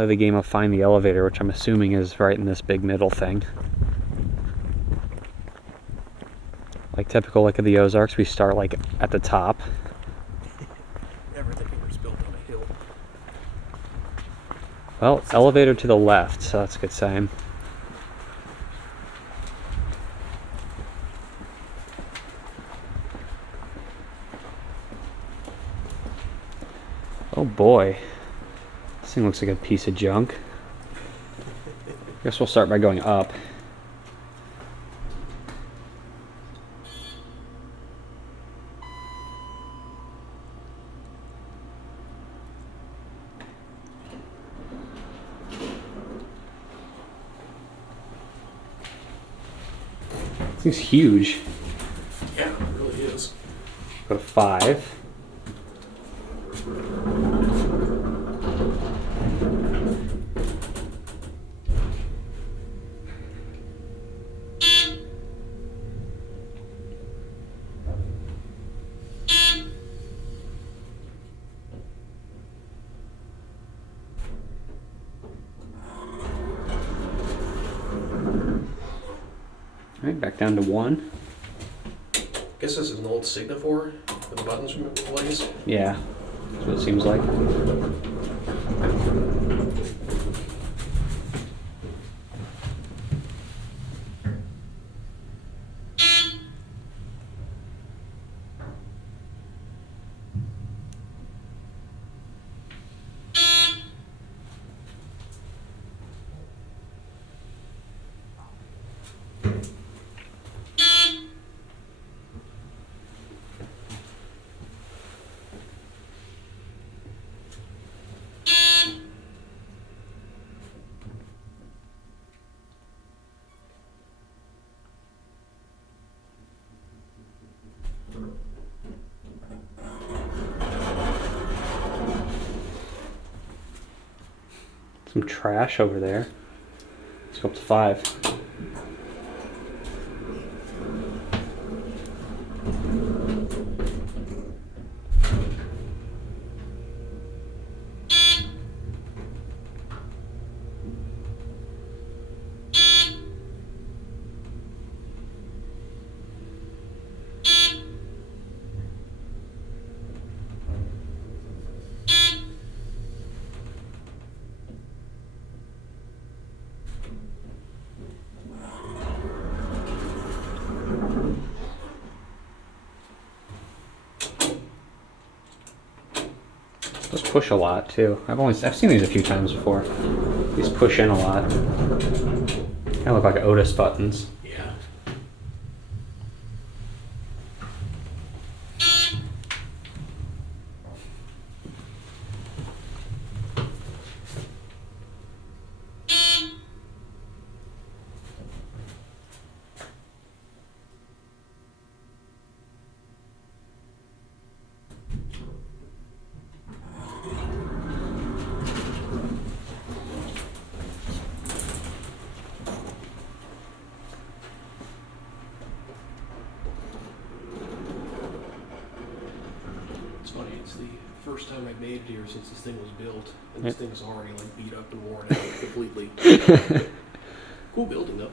play the game of find the elevator, which I'm assuming is right in this big middle thing. Like typical Lake of the Ozarks, we start like at the top. Everything here is built on a hill. Well, elevator to the left, so that's a good sign. Oh boy. This thing looks like a piece of junk. Guess we'll start by going up. This thing's huge. Yeah, it really is. Go to 5. All right, back down to 1. Guess this is an old Signifor with the buttons replaced. Yeah, that's what it seems like. Some trash over there. Let's go up to 5. Those push a lot too. I've seen these a few times before. These push in a lot. Kind of look like Otis buttons. Yeah. It's funny, it's the first time I've made it here since this thing was built, and this thing's already like beat up and worn out completely. Cool building though.